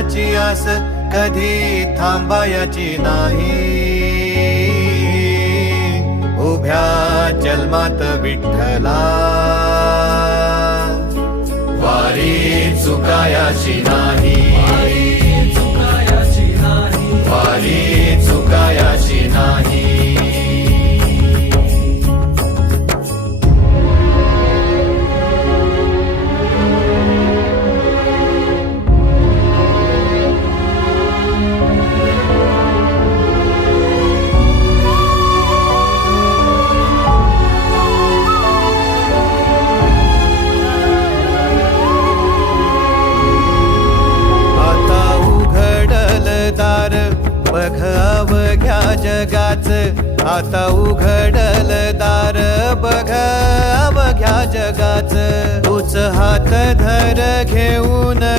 देवाची आस कधी थांबायची नाही. उभ्या जन्मात विठ्ठला वारी चुकायाची नाही. वारी चुकायाची नाही. बघ अवघ्या जगाच, आता उघडल दार बघ अवघ्या जगाच. तूच हात धर घेऊन